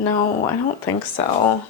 No, I don't think so.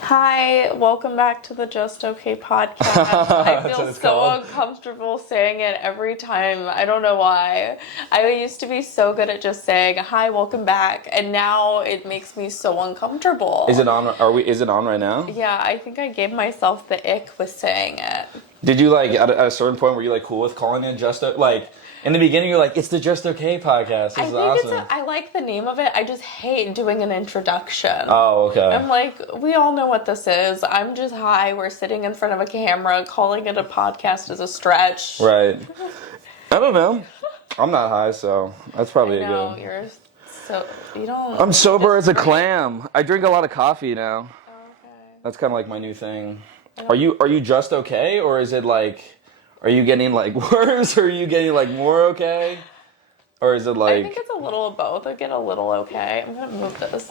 Hi, welcome back to the Just Okay podcast. I feel so uncomfortable saying it every time. I don't know why. I used to be so good at just saying, hi, welcome back, and now it makes me so uncomfortable. Is it on? Is it on right now? Yeah, I think I gave myself the ick with saying it. Did you at a certain point were you cool with calling it Just like in the beginning you're like, it's the Just Okay podcast. This is awesome. I like the name of it. I just hate doing an introduction. Oh, okay. I'm like, we all know what this is. I'm just high. We're sitting in front of a camera. Calling it a podcast is a stretch. Right. I don't know. I'm not high, so that's probably good. You don't. I'm sober as a clam. I drink a lot of coffee now. Okay. That's kind of like my new thing. Are you just okay, or is it are you getting worse, or are you getting more okay? Or is it I think it's a little of both. I get a little okay. I'm gonna move this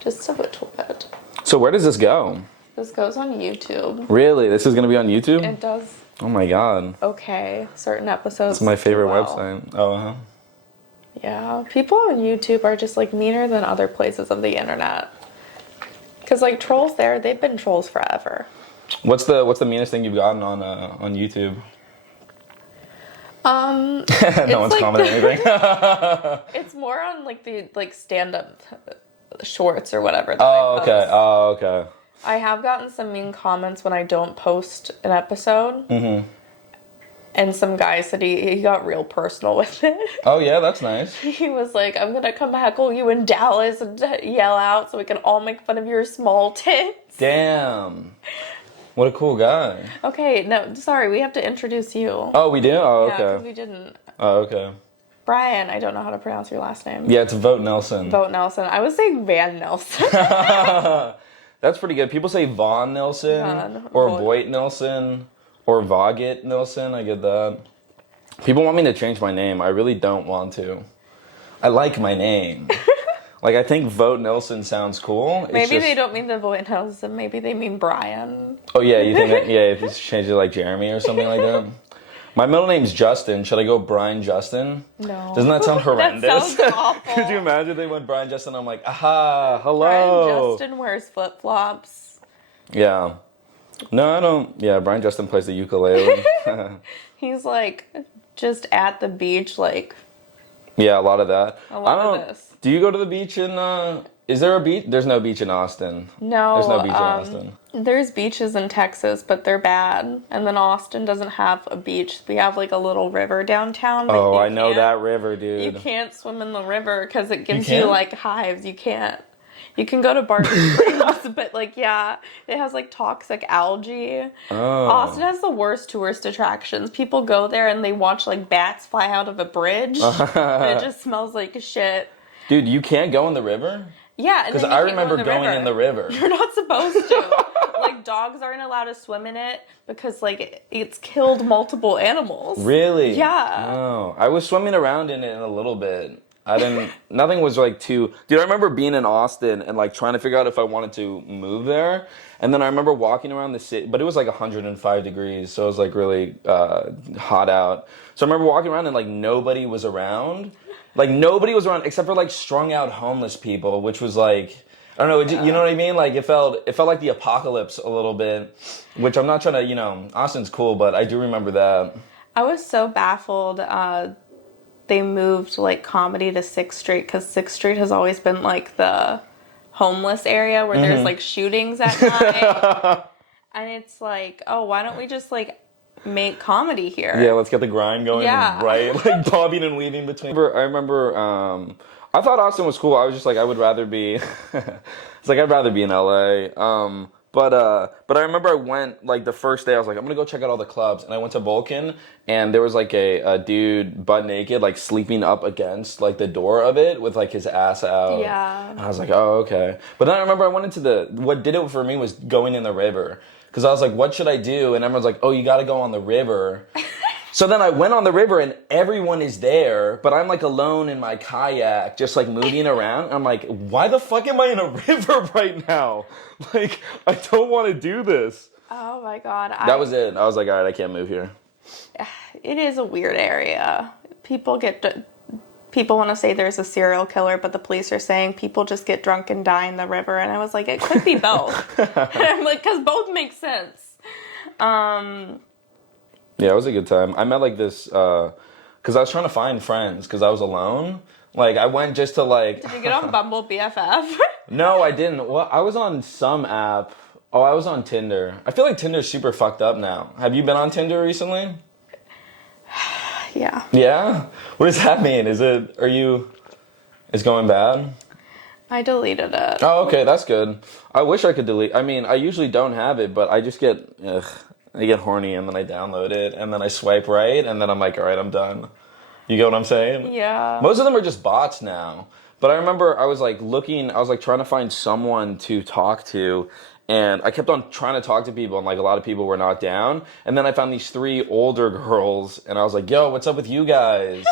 just a little bit. So where does this go? This goes on YouTube. Really? This is gonna be on YouTube? It does. Oh my god. Okay. Certain episodes. It's my favorite website. Oh, uh-huh. Yeah. People on YouTube are just meaner than other places of the internet. Because trolls there, they've been trolls forever. What's the meanest thing you've gotten on YouTube? No one's commenting anything. It's more on the stand-up shorts or whatever. Okay. Oh, okay. I have gotten some mean comments when I don't post an episode. Mm-hmm. And some guy said he got real personal with it. Oh yeah, that's nice. He was like, I'm gonna come heckle you in Dallas and yell out so we can all make fun of your small tits. Damn. What a cool guy. Okay, no, sorry, we have to introduce you. Oh, we do? Oh, okay. Yeah, because we didn't. Oh, okay. Bryan, I don't know how to pronounce your last name. Yeah, it's Vogt-Nilsen. Vogt-Nilsen. I was saying Van Nelson. That's pretty good. People say Von Nilsen or Vogt-Nilsen or Vogt-Nilsen. I get that. People want me to change my name. I really don't want to. I like my name. I think Vogt-Nilsen sounds cool. Maybe they don't mean the Vogt-Nilsen. Maybe they mean Bryan. Oh, yeah. You think that? Yeah, if you change it Jeremy or something like that. My middle name's Justin. Should I go Bryan Justin? No. Doesn't that sound horrendous? That sounds awful. Could you imagine they went Bryan Justin? I'm like, aha, hello. Bryan Justin wears flip-flops. Yeah. No, I don't. Yeah, Bryan Justin plays the ukulele. He's just at the beach, Yeah, a lot of that. A lot of this. Do you go to the beach in, is there a beach? There's no beach in Austin. No. There's no beach in Austin. There's beaches in Texas, but they're bad. And then Austin doesn't have a beach. We have a little river downtown. Oh, I know that river, dude. You can't swim in the river because it gives you hives. You can't. You can go to Barton Springs, but it has toxic algae. Oh. Austin has the worst tourist attractions. People go there and they watch bats fly out of a bridge. And it just smells like shit. Dude, you can't go in the river? Yeah, because I remember going in the river. You're not supposed to. Dogs aren't allowed to swim in it because it's killed multiple animals. Really? Yeah. Oh, I was swimming around in it a little bit. I didn't. Nothing was too. Dude, I remember being in Austin and trying to figure out if I wanted to move there. And then I remember walking around the city, but it was 105 degrees, so it was really hot out. So I remember walking around and nobody was around. Nobody was around except for strung out homeless people, which was I don't know, you know what I mean? It felt like the apocalypse a little bit, which I'm not trying to, Austin's cool, but I do remember that. I was so baffled. They moved comedy to 6th Street because 6th Street has always been the homeless area where there's shootings at night. And it's oh, why don't we just make comedy here? Yeah, let's get the grind going. Yeah. Right? Bobbing and weaving between. I remember I thought Austin was cool. I was just I would rather be it's I'd rather be in LA. But I remember I went the first day I was I'm gonna go check out all the clubs, and I went to Vulcan, and there was a dude butt naked sleeping up against the door of it with his ass out. Yeah. And I was oh, okay. But then I remember I went into what did it for me was going in the river, because I was what should I do? And everyone's oh, you gotta go on the river. So then I went on the river and everyone is there, but I'm alone in my kayak, just moving around. I'm why the fuck am I in a river right now? I don't want to do this. Oh my God. That was it. I was all right, I can't move here. It is a weird area. People people want to say there's a serial killer, but the police are saying people just get drunk and die in the river. And I was like, it could be both. And I'm like, because both make sense. Yeah, it was a good time. I met like this, because I was trying to find friends because I was alone. Like, I went just to like... Did you get on Bumble BFF? No, I didn't. Well, I was on some app. Oh, I was on Tinder. I feel like Tinder's super fucked up now. Have you been on Tinder recently? Yeah. Yeah? What does that mean? Is going bad? I deleted it. Oh, okay, that's good. I wish I could delete. I mean, I usually don't have it, but I just I get horny and then I download it and then I swipe right and then I'm like, all right, I'm done. You get what I'm saying? Yeah. Most of them are just bots now. But I remember I was like trying to find someone to talk to, and I kept on trying to talk to people, and like a lot of people were not down. And then I found these 3 older girls, and I was like, yo, what's up with you guys?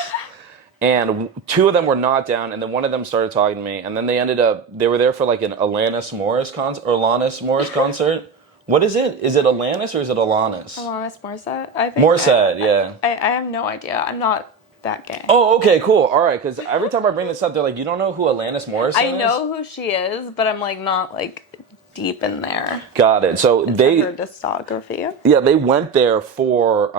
And 2 of them were not down, and then one of them started talking to me, and then they were there for like an Alanis Morris concert. What is it? Is it Alanis or is it Alanis? Alanis Morissette, I think. Morissette, yeah. I have no idea. I'm not that gay. Oh, okay, cool. All right, because every time I bring this up, they're like, you don't know who Alanis Morissette is? I know who she is, but I'm like not like deep in there. Got it. So It's they... her discography. Yeah, they went there for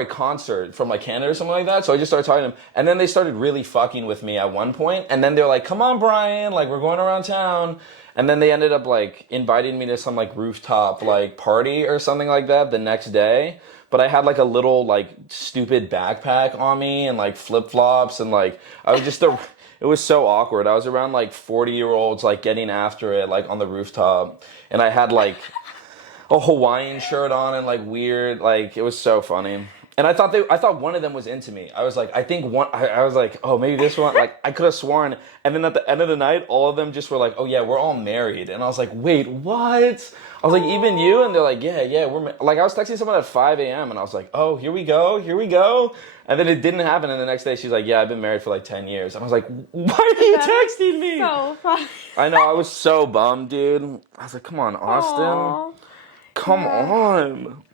a concert from like Canada or something like that. So I just started talking to them, and then they started really fucking with me at one point. And then they're like, "Come on, Brian, like we're going around town." And then they ended up like inviting me to some like rooftop like party or something like that the next day. But I had like a little like stupid backpack on me and like flip flops and like I was just it was so awkward. I was around like 40-year-olds like getting after it like on the rooftop, and I had like a Hawaiian shirt on and like weird, like it was so funny. And I thought one of them was into me. I was like, I was like, oh, maybe this one, like I could have sworn. And then at the end of the night, all of them just were like, oh yeah, we're all married. And I was like, wait, what? I was like, even you? And they're like, yeah, like I was texting someone at 5 a.m. and I was like, oh, here we go. And then it didn't happen. And the next day she's like, yeah, I've been married for like 10 years. And I was like, why are you texting me? So funny. I know, I was so bummed, dude. I was like, come on, Austin. Aww. Come on.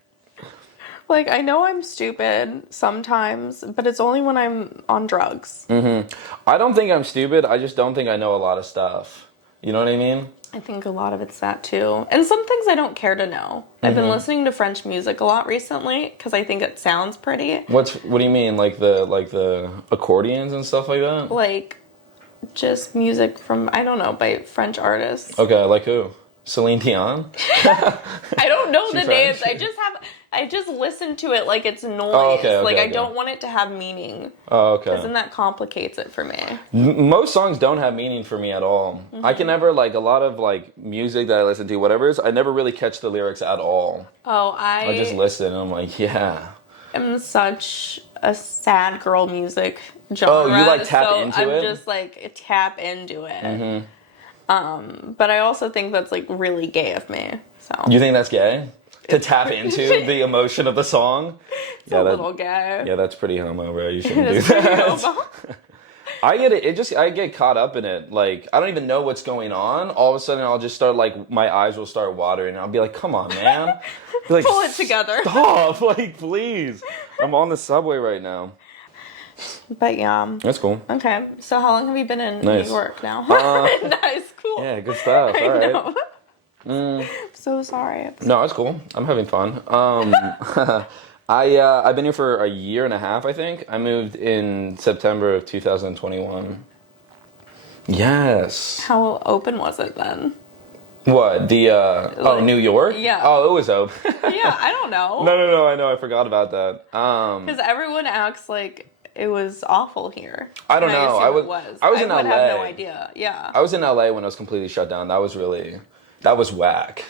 Like, I know I'm stupid sometimes, but it's only when I'm on drugs. Mm-hmm. I don't think I'm stupid. I just don't think I know a lot of stuff. You know what I mean? I think a lot of it's that too. And some things I don't care to know. I've been listening to French music a lot recently because I think it sounds pretty. What do you mean? Like the accordions and stuff like that? Like, just music from, I don't know, by French artists. Okay, like who? Celine Dion? I don't know the French? names. I just listen to it like it's noise. Oh, okay, like, I okay. don't want it to have meaning. Oh, okay. Because then that complicates it for me. Most songs don't have meaning for me at all. I can never, like, a lot of, like, music that I listen to, whatever it is, I never really catch the lyrics at all. Oh, I just listen and I'm like, yeah. I'm such a sad girl music genre. Oh, you, like, tap so into I'm it? just, like, tap into it. But I also think that's, like, really gay of me. So You think that's gay? To tap into the emotion of the song? It's a little gay. Yeah, that's pretty homo, bro. You shouldn't do It's pretty that. homo. I get it. I get caught up in it. Like, I don't even know what's going on. All of a sudden, I'll just start, like, my eyes will start watering. I'll be like, come on, man. Like, Pull it together. Stop. Like, please. I'm on the subway right now. But yeah. That's cool. Okay. So how long have you been in Nice. New York now? Nice. Cool. Yeah, good stuff. All right. know. So sorry. No, it's cool. I'm having fun. I've been here for a year and a half, I think. I moved in September of 2021. Yes. How open was it then? What? New York? Yeah. Oh, it was open. Yeah, I don't know. No, I know. I forgot about that. Because everyone acts like it was awful here. I don't And know. assume I it was I in would LA. have no idea. Yeah. I was in LA when it was completely shut down. That was whack.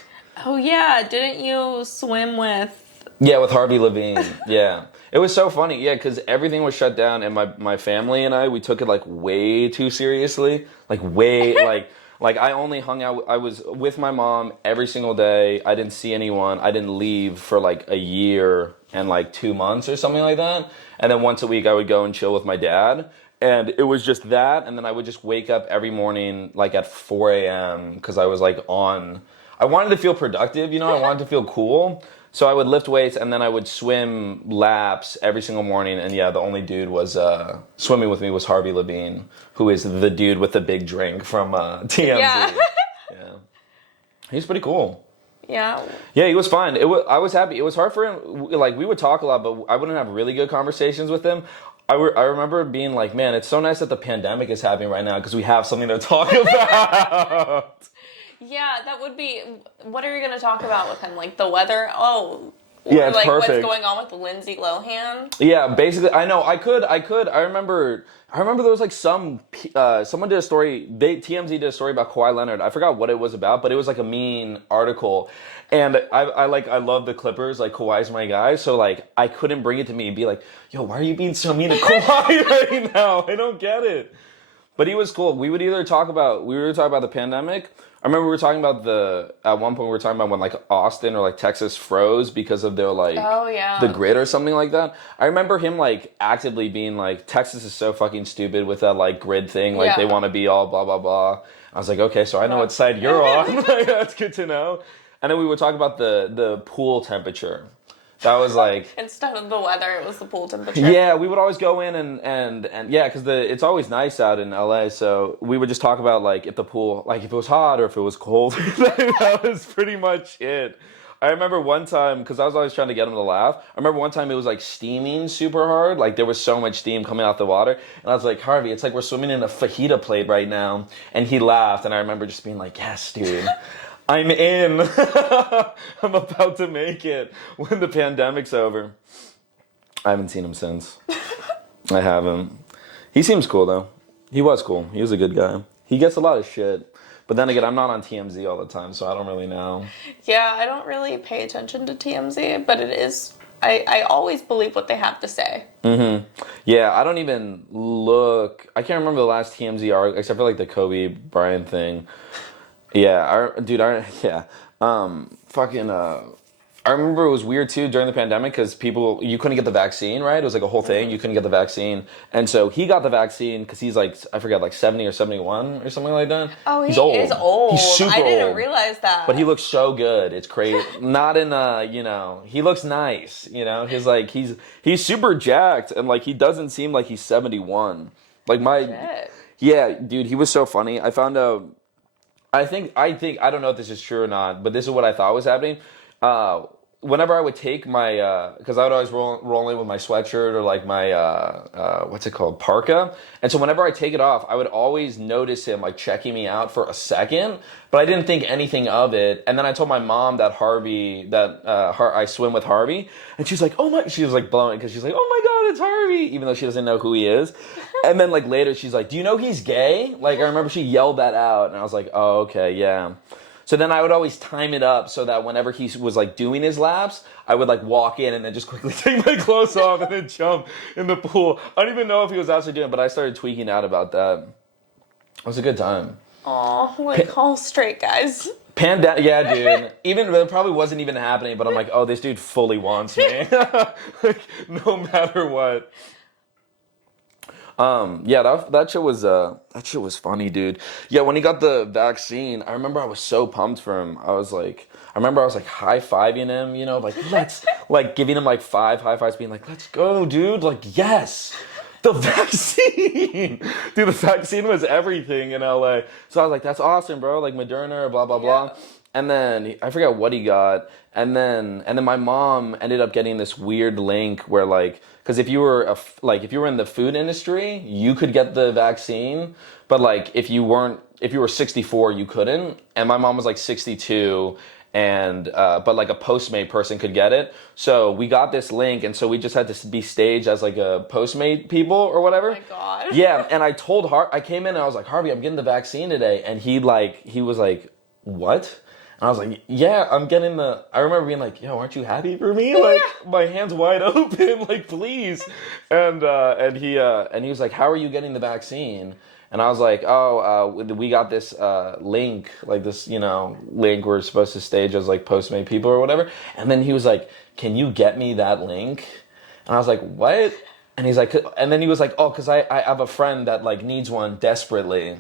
Oh yeah, didn't you swim with? Yeah, with Harvey Levine. Yeah. It was so funny. Yeah, because everything was shut down, and my family and we took it like way too seriously. Like way like I only hung out. I was with my mom every single day. I didn't see anyone. I didn't leave for like a year and like 2 months or something like that. And then once a week I would go and chill with my dad. And it was just that. And then I would just wake up every morning like at 4 a.m. because I was like I wanted to feel productive, you know, I wanted to feel cool. So I would lift weights and then I would swim laps every single morning. And yeah, the only dude was swimming with me was Harvey Levine, who is the dude with the big drink from TMZ. Yeah. Yeah. He's pretty cool. Yeah. Yeah, he was fine. I was happy. It was hard for him. Like, we would talk a lot, but I wouldn't have really good conversations with him. I remember being like, man, it's so nice that the pandemic is happening right now because we have something to talk about. Yeah, that would be. What are you going to talk about with him? Like the weather? Oh. Yeah, it's like perfect. What's going on with Lindsay Lohan? Yeah, basically, I know. I could. I remember there was like someone did a story. TMZ did a story about Kawhi Leonard. I forgot what it was about, but it was like a mean article. And I love the Clippers. Like, Kawhi's my guy. So like, I couldn't bring it to me and be like, yo, why are you being so mean to Kawhi right now? I don't get it. But he was cool. We would either talk about the pandemic. I remember we were talking about at one point we were talking about when like Austin or like Texas froze because of their like the grid or something like that. I remember him like actively being like, Texas is so fucking stupid with that like grid thing. Like they want to be all blah, blah, blah. I was like, okay, so I know what side you're on. Like, that's good to know. And then we would talk about the pool temperature. That was like instead of the weather, it was the pool temperature. Yeah, we would always go in and yeah, because it's always nice out in LA. So we would just talk about like if the pool, like if it was hot or if it was cold. That was pretty much it. I remember one time, because I was always trying to get him to laugh. I remember one time it was like steaming super hard, like there was so much steam coming out the water, and I was like, Harvey, it's like we're swimming in a fajita plate right now. And he laughed, and I remember just being like, yes, dude. I'm in. I'm about to make it when the pandemic's over. I haven't seen him since. I haven't. He seems cool, though. He was cool. He was a good guy. He gets a lot of shit. But then again, I'm not on TMZ all the time, so I don't really know. Yeah, I don't really pay attention to TMZ, but it is... I always believe what they have to say. Mm-hmm. Yeah, I don't even look... I can't remember the last TMZ article, except for like the Kobe Bryant thing. Yeah, I remember it was weird too during the pandemic because you couldn't get the vaccine, right? It was like a whole thing. You couldn't get the vaccine. And so he got the vaccine because he's like, I forget, like 70 or 71 or something like that. Oh, he's old. Is old. He's super old. I didn't realize that. But he looks so good. It's crazy. Not in he looks nice, He's like, he's super jacked and like he doesn't seem like he's 71. Like yeah, dude, he was so funny. I found out, I think, I don't know if this is true or not, but this is what I thought was happening. Whenever I would take my, because I would always roll in with my sweatshirt or like my, what's it called, parka. And so whenever I take it off, I would always notice him like checking me out for a second, but I didn't think anything of it. And then I told my mom that I swim with Harvey, and she's like, she was like blowing because she's like, oh my God, it's Harvey, even though she doesn't know who he is. And then like later she's like, do you know he's gay? Like I remember she yelled that out, and I was like, oh, okay, yeah. So then I would always time it up so that whenever he was like doing his laps, I would like walk in and then just quickly take my clothes off and then jump in the pool. I don't even know if he was actually doing it, but I started tweaking out about that. It was a good time. Aw, like all straight guys. Yeah, dude. Even it probably wasn't even happening, but I'm like, oh, this dude fully wants me. Like, no matter what. Yeah, that shit was funny, dude. Yeah, when he got the vaccine, I remember I was so pumped for him. I remember I was like high-fiving him, like let's, like giving him like 5 high fives, being like, let's go, dude. Like, yes, the vaccine. Dude, the vaccine was everything in LA. So I was like, that's awesome, bro. Like Moderna or blah, blah, blah. And then I forgot what he got. And then my mom ended up getting this weird link where like, because if you were in the food industry, you could get the vaccine, but like if you were 64, you couldn't. And my mom was like 62, and but like a Postmate person could get it. So we got this link, and so we just had to be staged as like a Postmate people or whatever. Oh my God. Yeah, and I told I came in and I was like, Harvey, I'm getting the vaccine today, and he was like, what? And I was like, yeah, I'm getting I remember being like, yo, aren't you happy for me? Like, my hand's wide open, like, please. And he was like, how are you getting the vaccine? And I was like, we got this link, like this, link we're supposed to stage as like Postmate people or whatever. And then he was like, can you get me that link? And I was like, what? And he's like, and then he was like, oh, because I have a friend that like needs one desperately.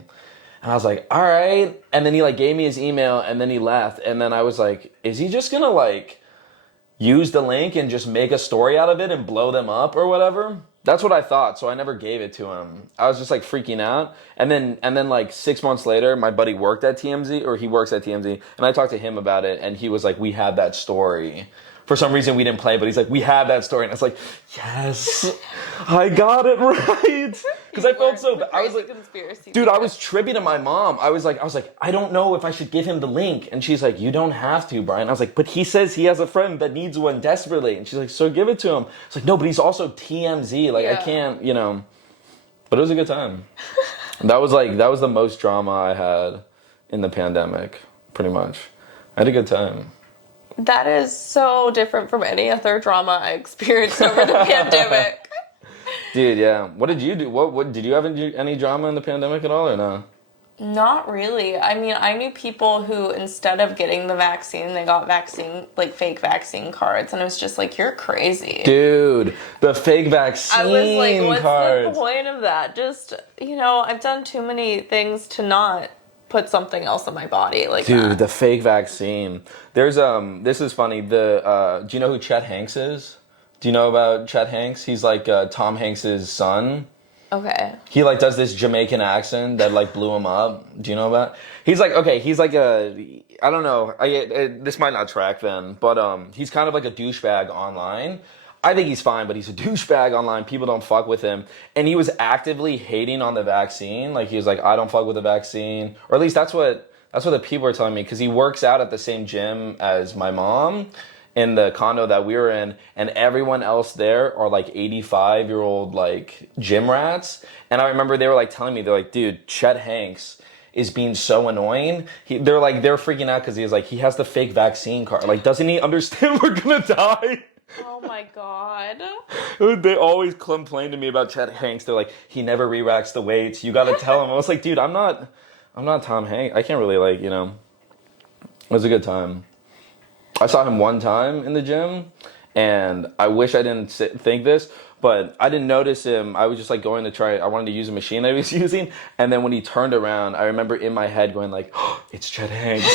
And I was like, all right. And then he like gave me his email and then he left. And then I was like, is he just gonna like use the link and just make a story out of it and blow them up or whatever. That's what I thought, so I never gave it to him. I was just like freaking out. And then like 6 months later, my buddy worked at TMZ, or he works at TMZ, and I talked to him about it, and he was like, we had that story. For some reason we didn't play, but he's like, we have that story. And I was like, yes, I got it right. Because I felt so bad. I was like, dude, I was tripping to my mom. I was like, I don't know if I should give him the link. And she's like, you don't have to, Brian. I was like, but he says he has a friend that needs one desperately. And she's like, so give it to him. It's like, no, but he's also TMZ. Like, I can't, you know. But it was a good time. That was the most drama I had in the pandemic, pretty much. I had a good time. That is so different from any other drama I experienced over the pandemic. Dude, yeah. What did you do? What did you have any drama in the pandemic at all, or no? Not really. I mean, I knew people who, instead of getting the vaccine, they got fake vaccine cards, and it was just like, you're crazy. Dude, the fake vaccine cards. I was like, what's the point of that? Just, I've done too many things to not put something else in my body like that. Dude, the fake vaccine. There's this is funny. Do you know who Chet Hanks is? Do you know about Chet Hanks? He's like Tom Hanks's son. Okay. He like does this Jamaican accent that like blew him up. Do you know about? He's like I don't know. This might not track then, but he's kind of like a douchebag online. I think he's fine, but he's a douchebag online. People don't fuck with him. And he was actively hating on the vaccine. Like, he was like, I don't fuck with the vaccine. Or at least that's what the people are telling me. Because he works out at the same gym as my mom in the condo that we were in. And everyone else there are like 85-year-old like gym rats. And I remember they were like telling me, they're like, dude, Chet Hanks is being so annoying. They're freaking out because he has the fake vaccine card. Like, doesn't he understand we're going to die? Oh my god. They always complain to me about Chet Hanks. They're like, he never re-racks the weights. You gotta tell him. I was like, dude, I'm not Tom Hanks. I can't really it was a good time. I saw him one time in the gym, and I wish I didn't think this, but I didn't notice him. I was just like going to try. I wanted to use a machine I was using, and then when he turned around, I remember in my head going like, oh, it's Chet Hanks.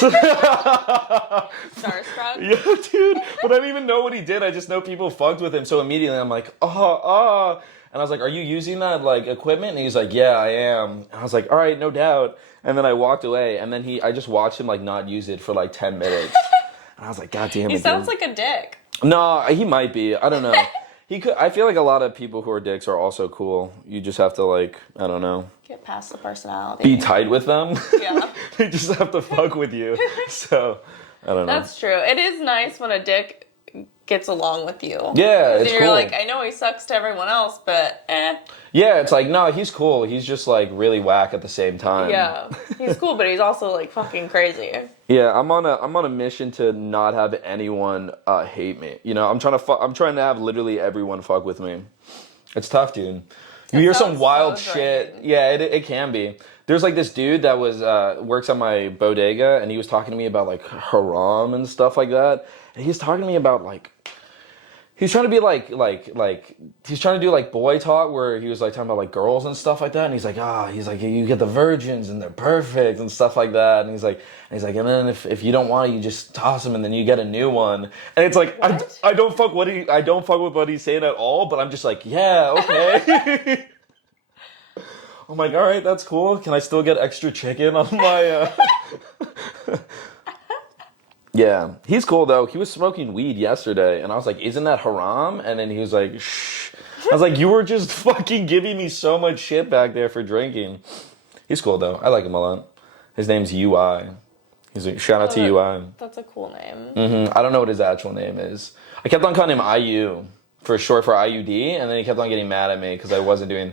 Starstruck? Yeah, dude. But I didn't even know what he did. I just know people fucked with him. So immediately I'm like, oh. And I was like, are you using that like equipment? And he's like, yeah, I am. And I was like, all right, no doubt. And then I walked away, and then I just watched him like not use it for like 10 minutes. And I was like, God damn it. He sounds like a dick. No, he might be. I don't know. He could. I feel like a lot of people who are dicks are also cool. You just have to I don't know. Get past the personality. Be tight with them. Yeah. They just have to fuck with you. So, I don't know. That's true. It is nice when a dick gets along with you. Yeah, it's you're cool. like, I know he sucks to everyone else, but Yeah, it's like, no, he's cool. He's just like really whack at the same time. Yeah, he's cool, but he's also like fucking crazy. Yeah, I'm on a mission to not have anyone hate me. I'm trying to have literally everyone fuck with me. It's tough, dude. You hear some wild shit. Yeah, it can be. There's like this dude that works at my bodega, and he was talking to me about like haram and stuff like that. And he's talking to me about like, he's trying to be he's trying to do like boy talk where he was like talking about like girls and stuff like that. And he's like, you get the virgins and they're perfect and stuff like that. And he's like, and then if you don't want it, you just toss them and then you get a new one. And it's like, I don't fuck with what he's saying at all, but I'm just like, yeah, okay. I'm like, all right, that's cool. Can I still get extra chicken on my, Yeah, he's cool though. He was smoking weed yesterday, and I was like, isn't that haram? And then he was like, shh. I was like, you were just fucking giving me so much shit back there for drinking. He's cool though. I like him a lot. His name's UI. He's like, shout out to UI. That's a cool name. Mm-hmm. I don't know what his actual name is. I kept on calling him IU, for short for IUD, and then he kept on getting mad at me because I wasn't doing...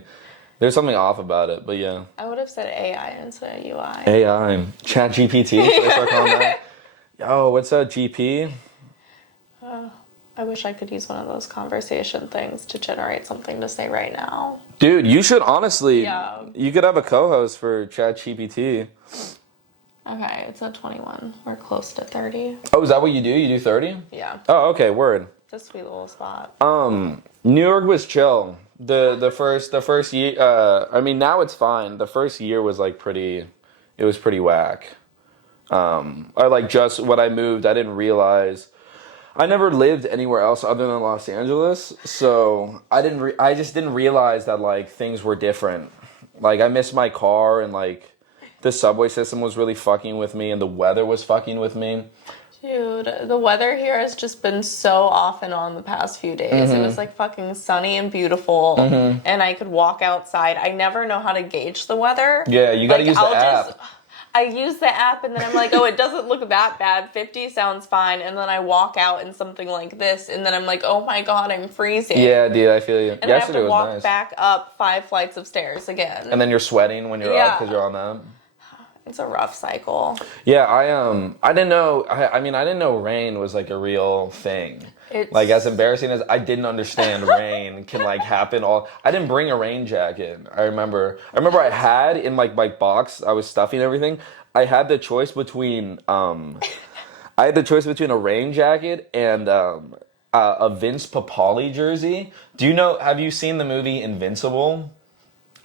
There's something off about it, but yeah. I would have said AI instead of UI. AI. Chat GPT. Should I start calling that? Yo, what's that, GP? I wish I could use one of those conversation things to generate something to say right now. Dude, you should honestly... Yeah. You could have a co-host for Chat GPT. Okay, it's at 21. We're close to 30. Oh, is that what you do? You do 30? Yeah. Oh, okay, word. It's a sweet little spot. New York was chill. The first year, I mean, now it's fine. The first year was like it was pretty whack. I like just when I moved, I didn't realize I never lived anywhere else other than Los Angeles, so I just didn't realize that like things were different. Like I missed my car, and like the subway system was really fucking with me, and the weather was fucking with me. Dude, the weather here has just been so off and on the past few days. It was like fucking sunny and beautiful, and I could walk outside. I never know how to gauge the weather. Yeah, you gotta use the app. I use the app and then I'm like, oh, it doesn't look that bad. 50 sounds fine. And then I walk out in something like this and then I'm like, oh my God, I'm freezing. Yeah, dude, I feel you. And Yesterday I have to walk was nice. back up 5 flights of stairs again. And then you're sweating when you're up because you're on that. It's a rough cycle. Yeah, I didn't know. I mean, I didn't know rain was like a real thing. Like as embarrassing as I didn't understand rain can like happen I didn't bring a rain jacket. I remember I had in like my box, I was stuffing everything. I had the choice between a rain jacket and a Vince Papale jersey. Have you seen the movie Invincible?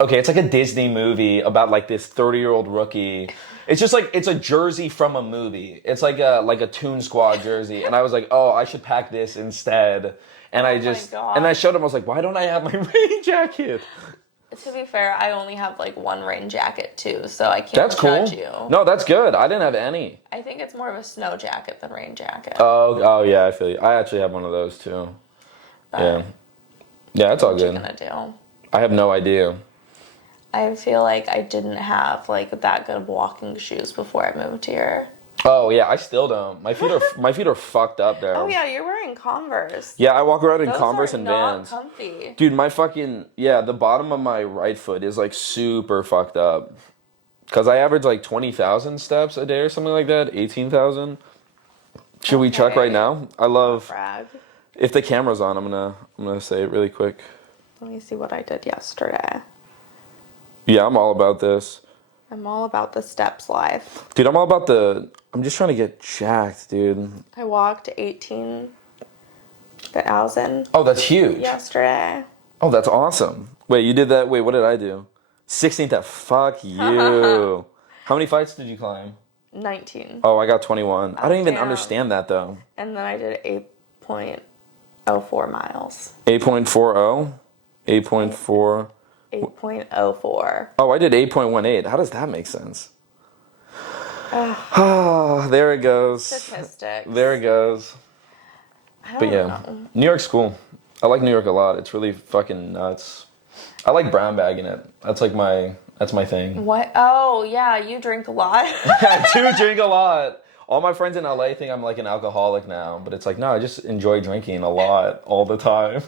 Okay, it's like a Disney movie about like this 30-year-old rookie. It's just like, it's a jersey from a movie. It's like a Toon Squad jersey. And I was like, oh, I should pack this instead. And I showed him, I was like, why don't I have my rain jacket? To be fair, I only have like one rain jacket too, so I can't judge you. No, that's good. I didn't have any. I think it's more of a snow jacket than rain jacket. Oh yeah, I feel you. I actually have one of those too. Yeah, it's all good. What you gonna do? I have no idea. I feel like I didn't have like that good walking shoes before I moved here. Oh yeah, I still don't. My feet are fucked up there. Oh yeah, you're wearing Converse. Yeah, I walk around in Those Converse are and not Vans. Comfy. Dude, the bottom of my right foot is like super fucked up. Cause I average like 20,000 steps a day or something like that, 18,000. Should we check right now? I love. Brag. If the camera's on, I'm gonna say it really quick. Let me see what I did yesterday. Yeah, I'm all about this. I'm all about the steps life. Dude, I'm just trying to get jacked, dude. I walked 18,000. Oh, that's huge. Yesterday. Oh, that's awesome. Wait, you did that? Wait, what did I do? 16th. Fuck you. How many flights did you climb? 19. Oh, I got 21. I don't even damn. understand that though. And then I did 8.04 miles. 8.40? 8.4. 8.04. Oh, I did 8.18. How does that make sense? Oh, there it goes. Statistics. There it goes. I don't know. New York's cool. I like New York a lot. It's really fucking nuts. I like brown bagging it. That's my thing. What? Oh, yeah, you drink a lot. I do drink a lot. All my friends in LA think I'm like an alcoholic now, but it's like, no, I just enjoy drinking a lot all the time.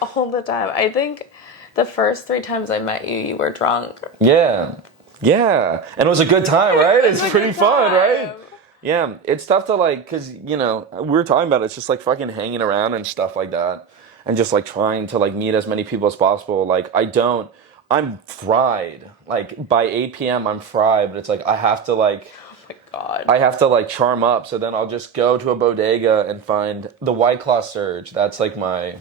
All the time. I think the first 3 times I met you, you were drunk. Yeah. Yeah. And it was a good time, right? It's pretty fun, right? Yeah. It's tough to like, cause we were talking about it. It's just like fucking hanging around and stuff like that. And just like trying to like meet as many people as possible. Like I'm fried. Like by 8 p.m. I'm fried, but it's like I have to like, oh my God. I have to like charm up. So then I'll just go to a bodega and find the White Claw Surge. That's like my,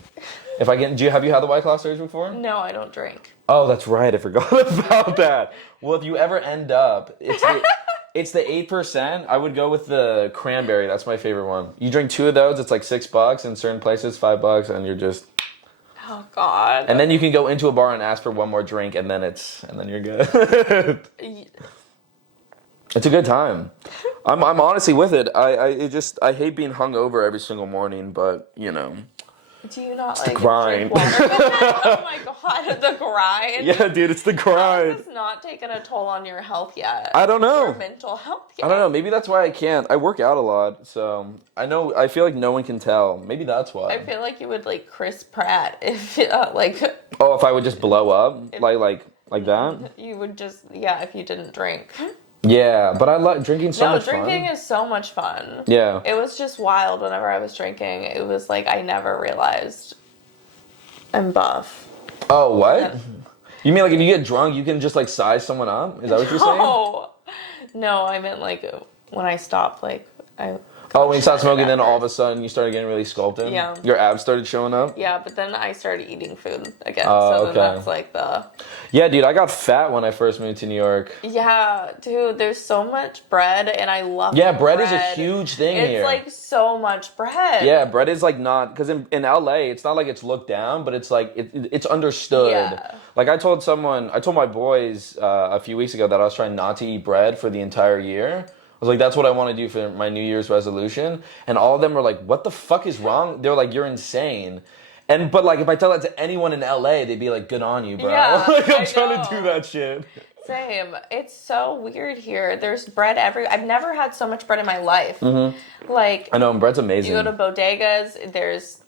have you had the White Claw Surge before? No, I don't drink. Oh, that's right. I forgot about that. Well, if you ever end up, it's the 8%. I would go with the cranberry. That's my favorite one. You drink 2 of those, it's like $6. In certain places, $5, and you're just. Oh God. And then you can go into a bar and ask for one more drink, and then you're good. It's a good time. I'm honestly with it. I hate being hungover every single morning, but Do you not it's like the grind. drink water? Oh my God, the grind. Yeah, dude, it's the grind. How has this not taken a toll on your health yet? I don't know. Your mental health yet? I don't know. Maybe that's why I can't. I work out a lot, so I feel like no one can tell. Maybe that's why. I feel like you would like Chris Pratt if like. Oh, if I would just blow up like that. You would just if you didn't drink. Yeah, but I like drinking so much fun. No, drinking is so much fun. Yeah. It was just wild whenever I was drinking. It was like I never realized I'm buff. Oh, what? You mean like if you get drunk, you can just like size someone up? Is that what you're saying? No, I meant like when I stopped, like I Oh, when you stopped smoking, then at all of a first. sudden you started getting really sculpted? Yeah. Your abs started showing up? Yeah, but then I started eating food again. Oh, So okay. then that's like the... Yeah, dude, I got fat when I first moved to New York. Yeah, dude, there's so much bread, and I love Yeah, bread is a huge thing it's here. It's like so much bread. Yeah, bread is like not, because in LA, it's not like it's looked down, but it's like, it's understood. Yeah. Like I told my boys a few weeks ago that I was trying not to eat bread for the entire year. I was like, that's what I want to do for my New Year's resolution. And all of them were like, what the fuck is wrong? They're like, you're insane. But like, if I tell that to anyone in LA, they'd be like, good on you, bro. Yeah, like, I'm I trying know. to do that shit. Same. It's so weird here. There's bread I've never had so much bread in my life. Mm-hmm. Like, I know, and bread's amazing. you go to bodegas, there's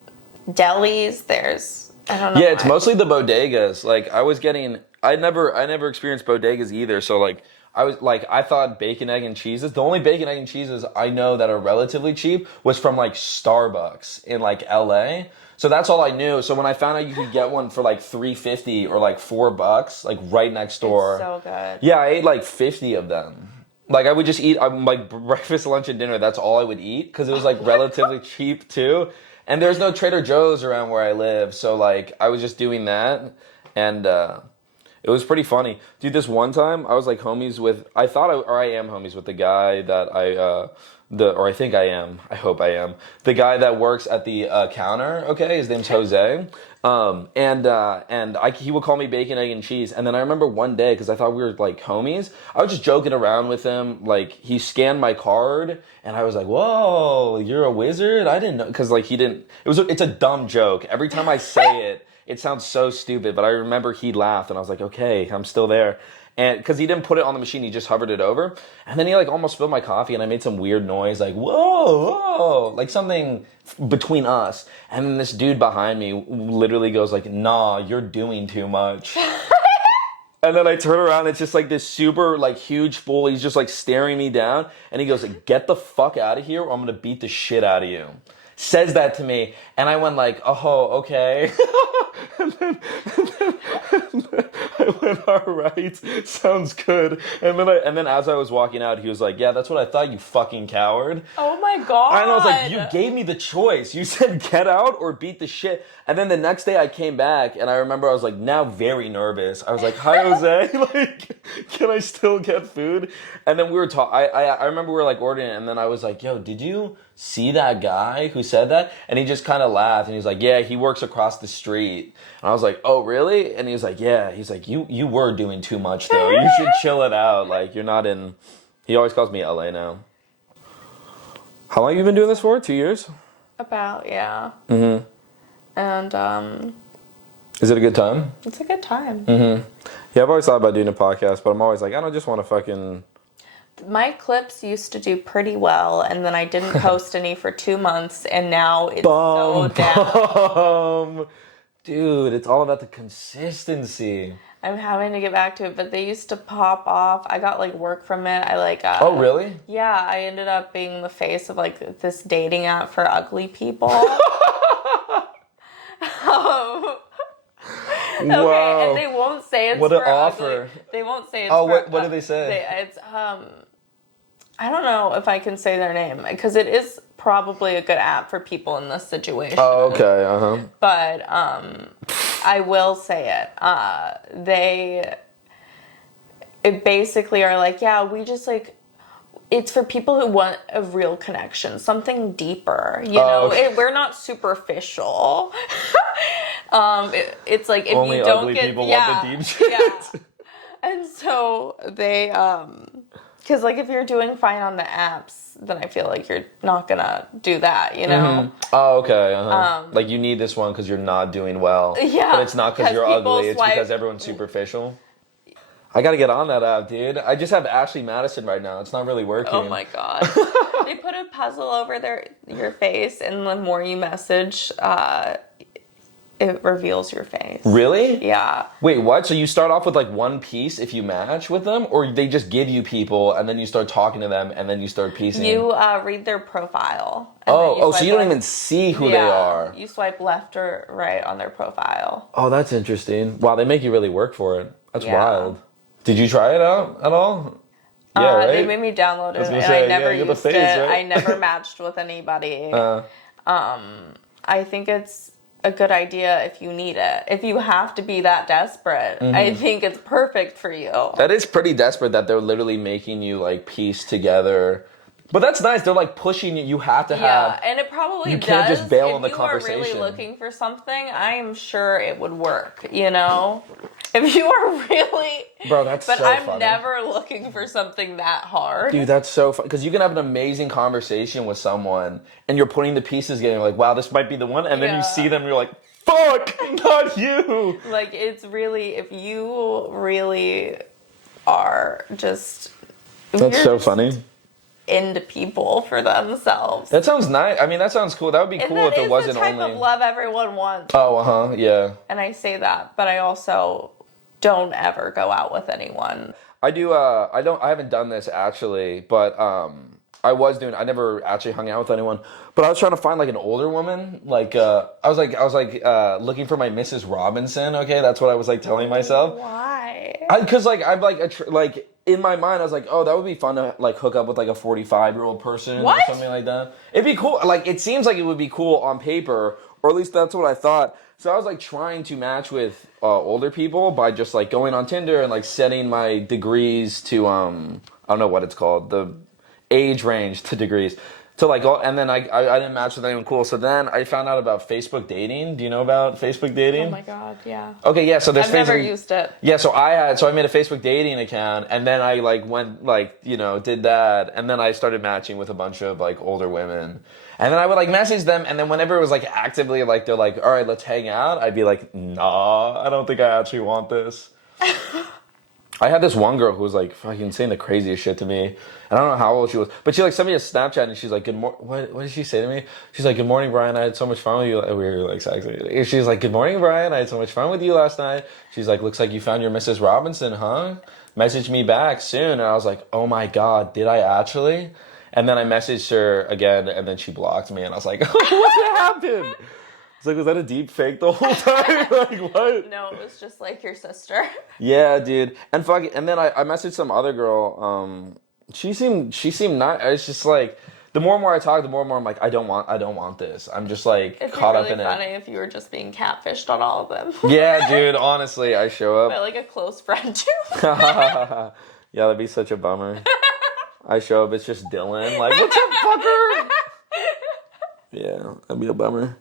delis, there's, I don't know. Yeah, it's mostly the bodegas. Like, I never experienced bodegas either. So like, I thought bacon, egg, and cheeses. The only bacon, egg, and cheeses I know that are relatively cheap was from like Starbucks in like LA. So that's all I knew. So when I found out you could get one for like $3.50 or like $4, like right next door. It's so good. Yeah, I ate like 50 of them. Like I would just eat like breakfast, lunch, and dinner. That's all I would eat because it was like relatively cheap too. And there's no Trader Joe's around where I live, so like I was just doing that, and it was pretty funny, dude. This one time I was like homies with, I am homies with the guy that I think I am. I hope I am. The guy that works at the counter. Okay, his name's Jose. He would call me bacon, egg, and cheese. And then I remember one day, because I thought we were like homies, I was just joking around with him. Like he scanned my card, and I was like, "Whoa, you're a wizard!" I didn't know, because like he didn't. It's a dumb joke. Every time I say it, it sounds so stupid. But I remember he laughed, and I was like, "Okay, I'm still there." And because he didn't put it on the machine, he just hovered it over. And then he like almost spilled my coffee, and I made some weird noise like, whoa, whoa, like something between us. And then this dude behind me literally goes like, nah, you're doing too much. And then I turn around, it's just like this super like huge fool. He's just like staring me down. And he goes like, get the fuck out of here or I'm going to beat the shit out of you. Says that to me. And I went like, oh, okay. and then I went, all right, sounds good. And then as I was walking out, he was like, yeah, that's what I thought, you fucking coward. Oh my God. And I was like, you gave me the choice. You said get out or beat the shit. And then the next day I came back and I remember I was like now very nervous. I was like, hi, Jose. Like, can I still get food? And then we were talking. I remember we were like ordering it, and then I was like, yo, did you see that guy who said that? And he just kind of laughed and he was like, yeah, he works across the street. And I was like, oh, really? And he was like, yeah. He's like, you were doing too much though. You should chill it out. Like, you're not in. He always calls me LA now. How long have you been doing this for? 2 years? About, yeah. Mm-hmm. And is it a good time? it's a good time. Mm-hmm. Yeah, I've always thought about doing a podcast, but I'm always like, I don't just want to fucking. My clips used to do pretty well, and then I didn't post any for 2 months, and now it's so down. Dude, it's all about the consistency. I'm having to get back to it, but they used to pop off. I got like work from it. I like. Oh, really? Yeah, I ended up being the face of like this dating app for ugly people. Okay, Whoa. and they won't say it's what for an offer. ugly. They won't say it's Oh, for what do they say? It's I don't know if I can say their name because it is probably a good app for people in this situation. Oh, okay, uh-huh. But I will say it. It basically are like, yeah, we just like, it's for people who want a real connection, something deeper. You know, okay. we're not superficial. It's like if only you don't ugly get, people yeah, want the deep shit. Yeah. And so they, because like if you're doing fine on the apps, then I feel like you're not gonna do that, you know? Mm-hmm. Oh, okay. Uh-huh. Like you need this one because you're not doing well. Yeah. But it's not because you're ugly. It's swipe. because everyone's superficial. I gotta get on that app, dude. I just have Ashley Madison right now. It's not really working. Oh my God. They put a puzzle over your face, and the more you message, it reveals your face. Really? Yeah. Wait, what? So you start off with like one piece if you match with them, or they just give you people and then you start talking to them and then you start piecing? You read their profile. So you don't even see who they are. You swipe left or right on their profile. Oh, that's interesting. Wow, they make you really work for it. That's Yeah. wild. Did you try it out at all? Yeah, right? They made me download it, was gonna and say, I never yeah, you got the used phase, it. right? I never matched with anybody. I think it's a good idea if you need it. If you have to be that desperate, I think it's perfect for you. That is pretty desperate that they're literally making you like piece together. But that's nice. They're like pushing you. You have to have. Yeah, and it probably You does. can't just bail on the If you are conversation. really looking for something, I am sure it would work, you know? If you are really... Bro, that's But so I'm funny. never looking for something that hard. Dude, that's so fun. Because you can have an amazing conversation with someone and you're putting the pieces together. Like, wow, this might be the one. And then you see them and you're like, fuck, not you. Like, it's really... If you really are just... That's so funny. Into people for themselves. That sounds nice. I mean, that sounds cool. That would be And cool that if it is wasn't the type only. of love everyone wants. Oh, yeah. And I say that, but I also don't ever go out with anyone. I do. I haven't done this actually, but I never actually hung out with anyone. But I was trying to find like an older woman. Like I was looking for my Mrs. Robinson. Okay, that's what I was like telling myself. Why? Because like I'm like in my mind, I was like, oh, that would be fun to like hook up with like a 45-year-old person What? or something like that. It'd be cool. Like it seems like it would be cool on paper, or at least that's what I thought. So I was like trying to match with older people by just like going on Tinder and like setting my degrees to I don't know what it's called, the age range to degrees. To like, and then I didn't match with anyone cool. So then I found out about Facebook dating. Do you know about Facebook dating? Oh my god, yeah. Okay, yeah. So there's I've never Facebook. used it. Yeah, so I made a Facebook dating account, and then I like went like did that, and then I started matching with a bunch of like older women, and then I would like message them, and then whenever it was like actively like they're like, all right, let's hang out, I'd be like, nah, I don't think I actually want this. I had this one girl who was like fucking saying the craziest shit to me. And I don't know how old she was, but she like sent me a Snapchat and she's like, what did she say to me? She's like, good morning, Brian. I had so much fun with you. We were like sexy. She's like, good morning, Brian. I had so much fun with you last night. She's like, looks like you found your Mrs. Robinson, huh? Message me back soon. And I was like, oh my God, did I actually? And then I messaged her again and then she blocked me and I was like, what happened? It's like, was that a deep fake the whole time? Like, what? No, it was just like your sister. Yeah, dude. And fuck it. And then I messaged some other girl. She seemed nice. It's just like the more and more I talk, the more and more I'm like, I don't want this. I'm just like It'd caught be up really in funny it. if you were just being catfished on all of them. Yeah, dude. Honestly, I show By up. like a close friend too. Yeah, that'd be such a bummer. I show up. It's just Dylan. Like, what's up, fucker? Yeah, that'd be a bummer.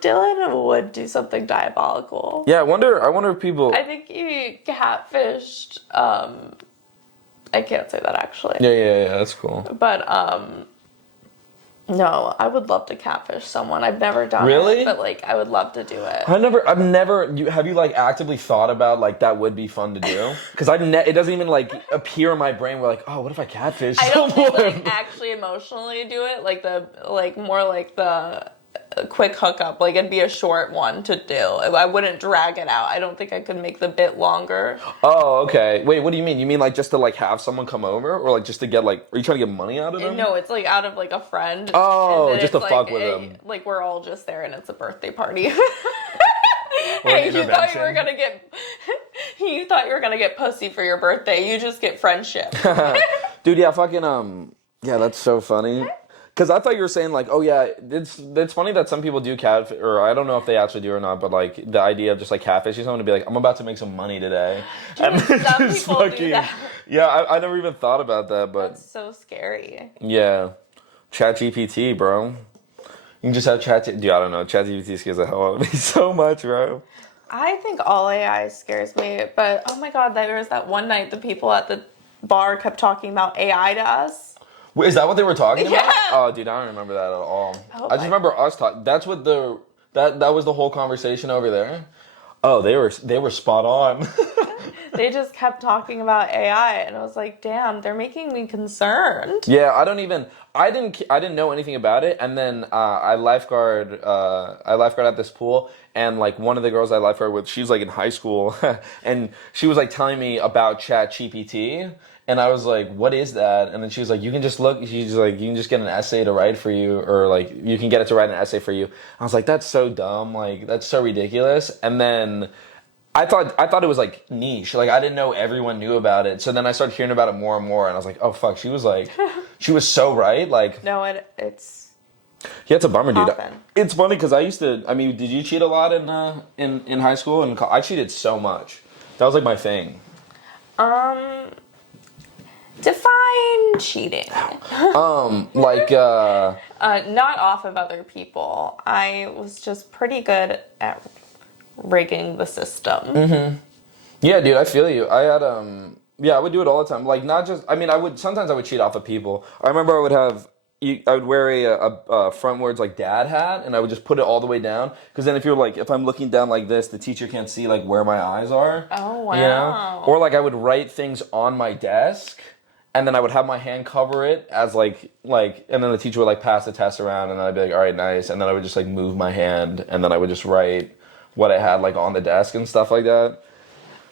Dylan would do something diabolical. Yeah, I wonder if people. I think he catfished. I can't say that actually. Yeah. That's cool. But no, I would love to catfish someone. I've never done Really? it, but like I would love to do it. I've never. Have you like actively thought about like that would be fun to do? Because it doesn't even like appear in my brain. We're like, oh, what if I catfish I don't someone? think like actually emotionally do it. Like more like the quick hookup. Like it'd be a short one to do. I wouldn't drag it out. I don't think I could make the bit longer. Oh, okay. Wait, what do you mean? You mean like just to like have someone come over, or like just to get like? Are you trying to get money out of them? No, it's like out of like a friend. Oh, and then just it's to fuck with them. Like we're all just there and it's a birthday party. Or an Hey, you thought you were intervention. gonna get you thought you were gonna get pussy for your birthday. You just get friendship. Dude, yeah, fucking yeah, that's so funny. Because I thought you were saying like, oh yeah, it's funny that some people do catfish, or I don't know if they actually do or not, but like the idea of just like catfishing someone to be like, I'm about to make some money today. And Some just people do that. Yeah, I never even thought about that, but That's so scary. yeah, ChatGPT, bro. You can just have Dude, I don't know. ChatGPT scares the hell out of me so much, bro. I think all AI scares me, but oh my god, there was that one night the people at the bar kept talking about AI to us. Wait, is that what they were talking about? Yeah. Oh, dude, I don't remember that at all. Oh, I just remember us talking. That's what that was the whole conversation over there. Oh, they were spot on. They just kept talking about AI, and I was like, damn, they're making me concerned. Yeah, I didn't know anything about it, and then I lifeguard at this pool, and like one of the girls I lifeguard with, she was like in high school, and she was like telling me about ChatGPT, and I was like, what is that? And then she was like, you can just get an essay to write for you, or like you can get it to write an essay for you. I was like, that's so dumb, like that's so ridiculous. And then I thought it was like niche. Like I didn't know everyone knew about it. So then I started hearing about it more and more, and I was like, oh fuck, she was so right. Like No, it's yeah, it's a bummer, dude. often. It's funny because I used to. I mean, did you cheat a lot in high school? And I cheated so much. That was like my thing. Define cheating. Like Not off of other people. I was just pretty good at rigging the system. yeah, dude, I feel you. I had yeah, I would do it all the time. Like not just. I mean, sometimes I would cheat off of people. I remember I would wear a frontwards like dad hat, and I would just put it all the way down. Because then if I'm looking down like this, the teacher can't see like where my eyes are. Oh wow! You know? Or like I would write things on my desk, and then I would have my hand cover it as like, and then the teacher would like pass the test around, and then I'd be like, all right, nice, and then I would just like move my hand, and then I would just write what I had like on the desk and stuff like that.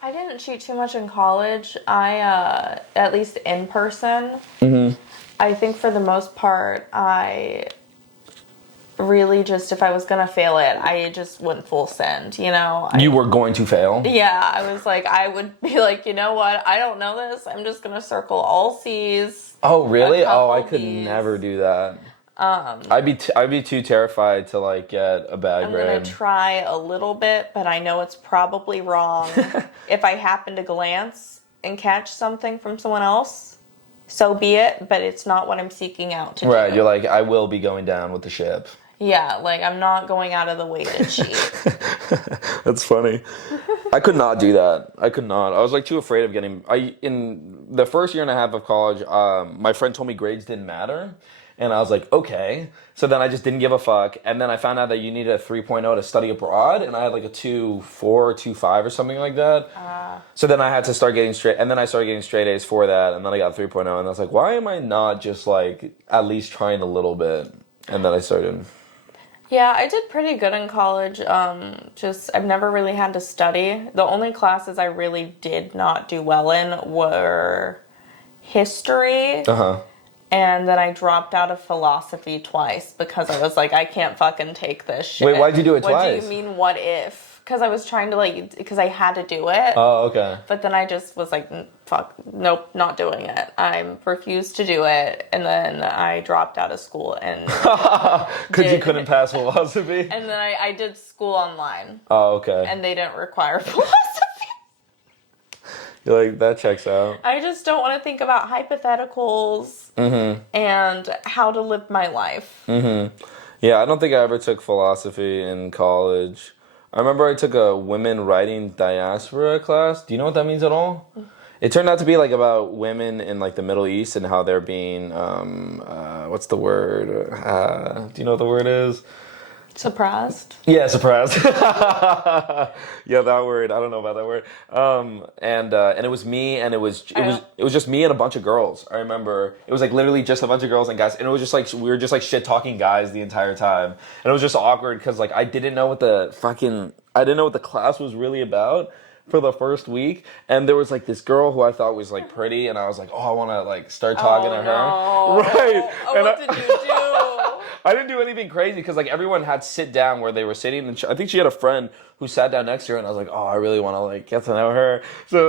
I didn't cheat too much in college. I at least in person. I think for the most part, I really just, if I was going to fail it, I just went full send, you know? You were going to fail? Yeah, I was like, I would be like, you know what? I don't know this. I'm just going to circle all C's. Oh, really? Oh, I could B's. never do that. I'd be too terrified to like get a bad grade. I'm going to try a little bit, but I know it's probably wrong. If I happen to glance and catch something from someone else, so be it, but it's not what I'm seeking out to do. Right, you're like, I will be going down with the ship. Yeah, like I'm not going out of the way to cheat. That's funny. I could not do that. I could not. I was like too afraid of getting. In the first year and a half of college, my friend told me grades didn't matter, and I was like, okay. So then I just didn't give a fuck, and then I found out that you needed a 3.0 to study abroad, and I had like a 2.4 or 2.5 or something like that. So then I had to start getting straight, and then I started getting straight A's for that, and then I got 3.0, and I was like, why am I not just like at least trying a little bit? And then I started. Yeah, I did pretty good in college. I've never really had to study. The only classes I really did not do well in were history. And then I dropped out of philosophy twice because I was like, I can't fucking take this shit. Wait, why'd you do it twice? What do you mean, what if? Because I was trying to because I had to do it. Oh, okay. But then I just was like, fuck, nope, not doing it. I refused to do it. And then I dropped out of school and... Because you couldn't pass philosophy? And then I did school online. Oh, okay. And they didn't require philosophy. You're like, that checks out. I just don't want to think about hypotheticals and how to live my life. Yeah, I don't think I ever took philosophy in college. I remember I took a women writing diaspora class. Do you know what that means at all? It turned out to be like about women in like the Middle East and how they're being, what's the word? Do you know what the word is? Suppressed? Yeah, suppressed. Yeah, that word. I don't know about that word. And it was me, and it was just me and a bunch of girls. I remember it was like literally just a bunch of girls and guys, and it was just like we were just like shit talking guys the entire time, and it was just awkward because like I didn't know what the class was really about for the first week, and there was like this girl who I thought was like pretty, and I was like, oh, I want to like start talking to her. Right? Oh, what did you do? I didn't do anything crazy because like everyone had to sit down where they were sitting, and I think she had a friend who sat down next to her, and I was like, oh, I really want to like get to know her. So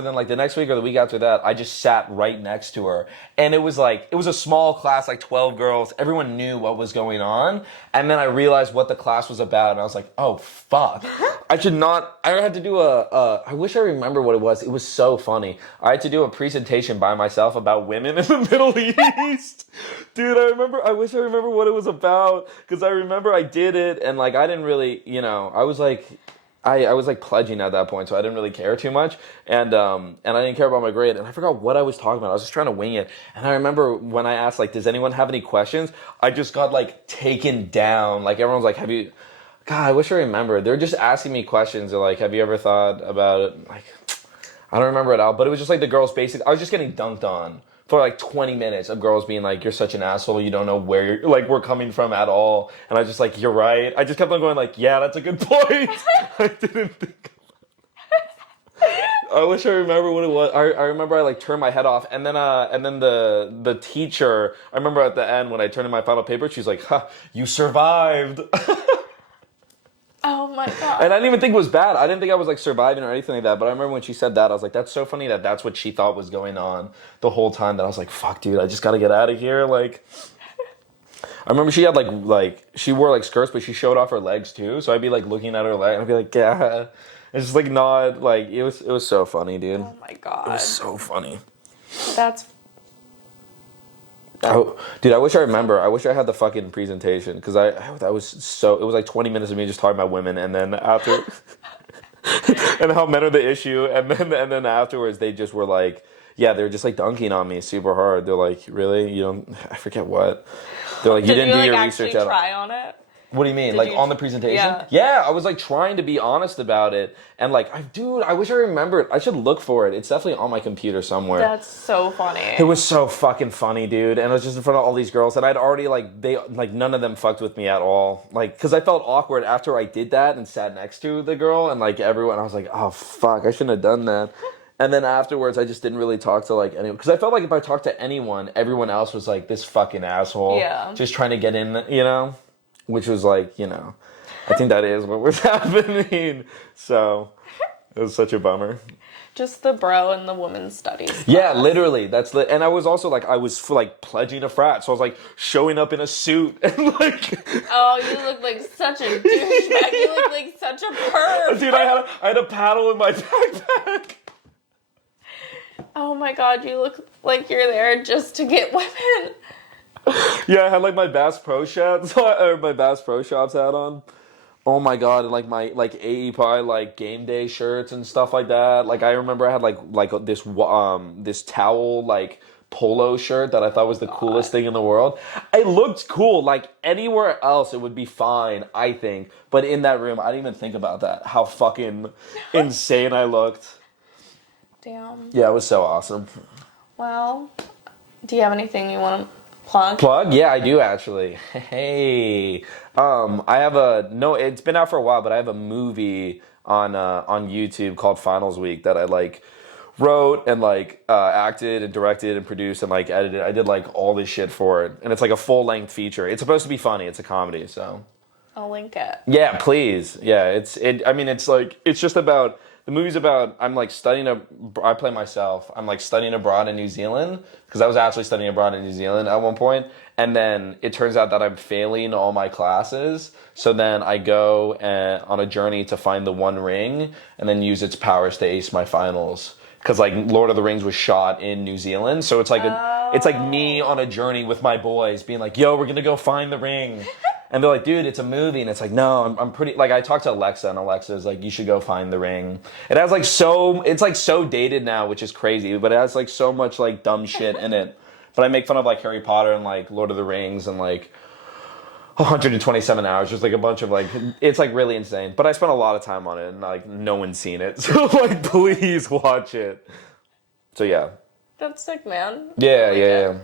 then like the next week or the week after that, I just sat right next to her, and it was a small class, like 12 girls. Everyone knew what was going on, and then I realized what the class was about, and I was like, oh fuck, I should not. I had to do I wish I remember what it was. It was so funny. I had to do a presentation by myself about women in the Middle East. Dude, I wish I remember what it was about, because I remember I did it, and like I didn't really, I was like, I was like pledging at that point, so I didn't really care too much, and I didn't care about my grade, and I forgot what I was talking about. I was just trying to wing it, and I remember when I asked like, does anyone have any questions? I just got like taken down. Like everyone's like, God, I wish I remembered. They're just asking me questions. They're like, have you ever thought about it? Like, I don't remember it all, but it was just like the girls I was just getting dunked on for like 20 minutes of girls being like, you're such an asshole, you don't know where we're coming from at all. And I was just like, you're right. I just kept on going like, yeah, that's a good point. I didn't think I wish I remember what it was. I remember I like turned my head off, and then the teacher, I remember at the end when I turned in my final paper, she's like, ha, you survived. Oh my God. And I didn't even think it was bad. I didn't think I was like surviving or anything like that. But I remember when she said that, I was like, that's so funny that that's what she thought was going on the whole time. That I was like, fuck, dude, I just gotta get out of here. Like, I remember she had like she wore like skirts, but she showed off her legs too. So I'd be like looking at her leg, and I'd be like, yeah. It's just like not like it was so funny, dude. Oh my God. It was so funny. That's. Oh, dude, I wish I remember. I wish I had the fucking presentation because that was so. It was like 20 minutes of me just talking about women, and then after, and how men are the issue, and then afterwards they just were like, yeah, they were just like dunking on me super hard. They're like, really, you don't? I forget what. They're like, you didn't do your research at all. Did you try on it? What do you mean? Like on the presentation? Yeah. Yeah, I was like trying to be honest about it. And like, dude, I wish I remembered. I should look for it. It's definitely on my computer somewhere. That's so funny. It was so fucking funny, dude. And I was just in front of all these girls. And I'd already none of them fucked with me at all. Like, cause I felt awkward after I did that and sat next to the girl. And like everyone, I was like, oh fuck, I shouldn't have done that. And then afterwards, I just didn't really talk to like anyone. Because I felt like if I talked to anyone, everyone else was like, this fucking asshole. Yeah. Just trying to get in, you know? Which was like, you know, I think that is what was happening. So it was such a bummer. Just the bro and the women's studies class. Yeah, literally. And I was also like, I was pledging a frat. So I was like showing up in a suit and like. Oh, you look like such a douchebag. You look like such a perv. Dude, I had a paddle in my backpack. Oh my God, you look like you're there just to get women. Yeah, I had like my Bass Pro Shops or my Bass Pro Shops hat on. Oh my God, and like my like AE like game day shirts and stuff like that. Like I remember I had like this towel like polo shirt that I thought was the coolest thing in the world. It looked cool. Like anywhere else it would be fine, I think. But in that room, I didn't even think about that. How fucking insane I looked. Damn. Yeah, it was so awesome. Well, do you have anything you want to plug? Yeah, I do actually. Hey, I have it's been out for a while, but I have a movie on YouTube called Finals Week that I like wrote and like acted and directed and produced and like edited. I did like all this shit for it, and it's like a full length feature. It's supposed to be funny. It's a comedy, so I'll link it. yeah, please. Yeah, I mean, it's like it's just about. The movie's about, I play myself. I'm like studying abroad in New Zealand because I was actually studying abroad in New Zealand at one point. And then it turns out that I'm failing all my classes. So then I go on a journey to find the One Ring and then use its powers to ace my finals. Because like Lord of the Rings was shot in New Zealand. So it's like it's like me on a journey with my boys being like, yo, we're going to go find the ring. And they're like, dude, it's a movie. And it's like, no, I'm pretty, like I talked to Alexa and Alexa's like, you should go find the ring. It has like it's like so dated now, which is crazy, but it has like so much like dumb shit in it. But I make fun of like Harry Potter and like Lord of the Rings and like 127 hours, just like a bunch of like, it's like really insane. But I spent a lot of time on it and like no one's seen it. So like, please watch it. So yeah. That's sick, man. Yeah.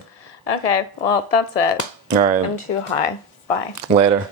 Okay, well, that's it. All right. I'm too high. Bye. Later.